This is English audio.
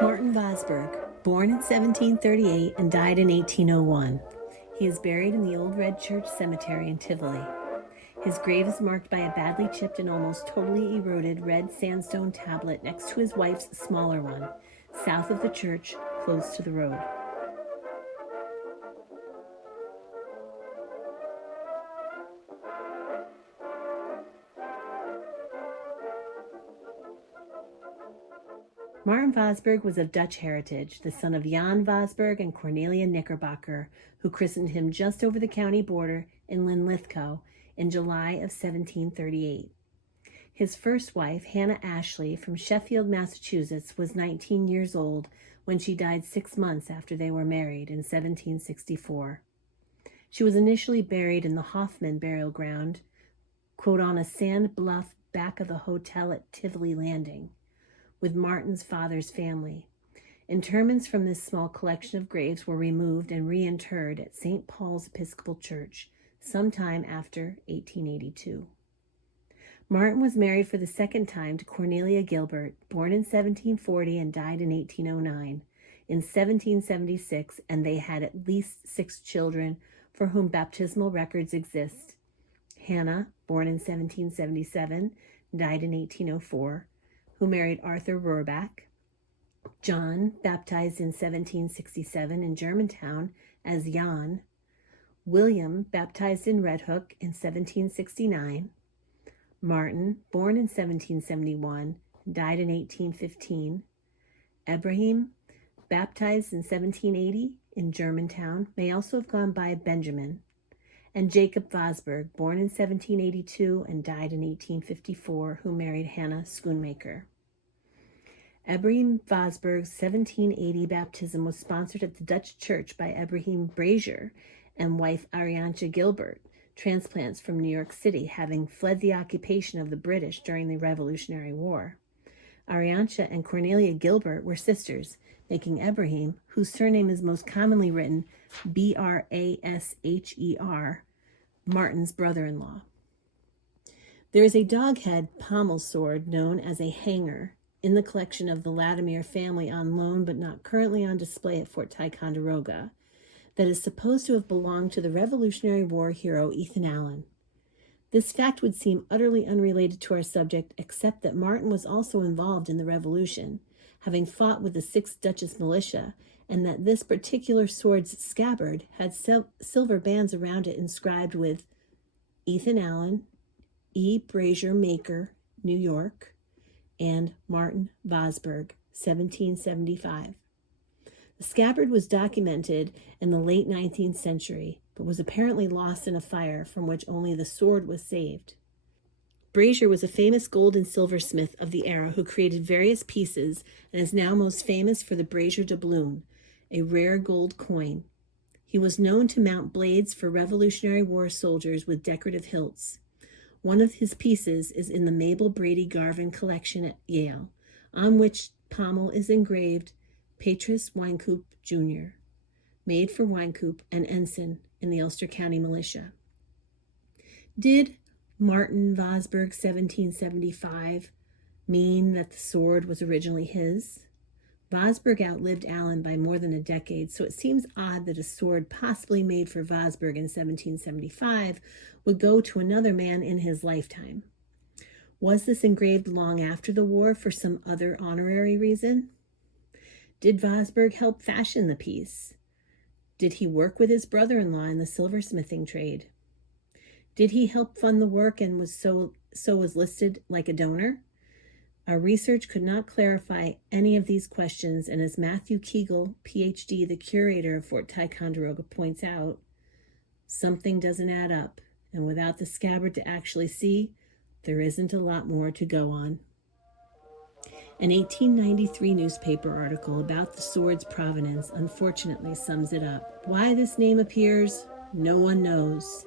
Martin Vosburgh, born in 1738 and died in 1801. He is buried in the Old Red Church Cemetery in Tivoli. His grave is marked by a badly chipped and almost totally eroded red sandstone tablet next to his wife's smaller one, south of the church, close to the road. Martin Vosburgh was of Dutch heritage, the son of Jan Vosburgh and Cornelia Knickerbocker, who christened him just over the county border in Linlithgow in July of 1738. His first wife, Hannah Ashley, from Sheffield, Massachusetts, was 19 years old when she died 6 months after they were married in 1764. She was initially buried in the Hoffman burial ground, quote, on a sand bluff back of the hotel at Tivoli Landing, with Martin's father's family. Interments from this small collection of graves were removed and reinterred at St. Paul's Episcopal Church sometime after 1882. Martin was married for the second time to Cornelia Gilbert, born in 1740 and died in 1809. In 1776, and they had at least 6 children for whom baptismal records exist. Hannah, born in 1777, died in 1804, who married Arthur Rohrbach. John, baptized in 1767 in Germantown as Jan. William, baptized in Red Hook in 1769. Martin, born in 1771, died in 1815. Ebrahim, baptized in 1780 in Germantown, may also have gone by Benjamin. And Jacob Vosburgh, born in 1782 and died in 1854, who married Hannah Schoonmaker. Ebrahim Vosburgh's 1780 baptism was sponsored at the Dutch church by Ebrahim Brazier and wife Ariantje Gilbert, transplants from New York City, having fled the occupation of the British during the Revolutionary War. Ariantje and Cornelia Gilbert were sisters, making Ebrahim, whose surname is most commonly written Brasher, Martin's brother-in-law. There is a dog-head pommel sword known as a hanger in the collection of the Latimer family on loan but not currently on display at Fort Ticonderoga that is supposed to have belonged to the Revolutionary War hero Ethan Allen. This fact would seem utterly unrelated to our subject, except that Martin was also involved in the Revolution, having fought with the 6th Duchess militia, and that this particular sword's scabbard had silver bands around it inscribed with Ethan Allen, E. Brazier Maker, New York, and Martin Vosburgh, 1775. The scabbard was documented in the late 19th century, but was apparently lost in a fire from which only the sword was saved. Brazier was a famous gold and silversmith of the era who created various pieces and is now most famous for the Brazier doubloon, a rare gold coin. He was known to mount blades for Revolutionary War soldiers with decorative hilts. One of his pieces is in the Mabel Brady Garvin collection at Yale, on which pommel is engraved Petrus Wynkoop, Jr., made for Wynkoop, an ensign in the Ulster County Militia. Did Martin Vosburgh 1775 mean that the sword was originally his? Vosburgh outlived Allen by more than a decade, so it seems odd that a sword possibly made for Vosburgh in 1775 would go to another man in his lifetime. Was this engraved long after the war for some other honorary reason? Did Vosburgh help fashion the piece? Did he work with his brother-in-law in the silversmithing trade? Did he help fund the work and was listed like a donor? Our research could not clarify any of these questions, and as Matthew Kegel, Ph.D., the curator of Fort Ticonderoga, points out, something doesn't add up, and without the scabbard to actually see, there isn't a lot more to go on. An 1893 newspaper article about the sword's provenance unfortunately sums it up. Why this name appears, no one knows.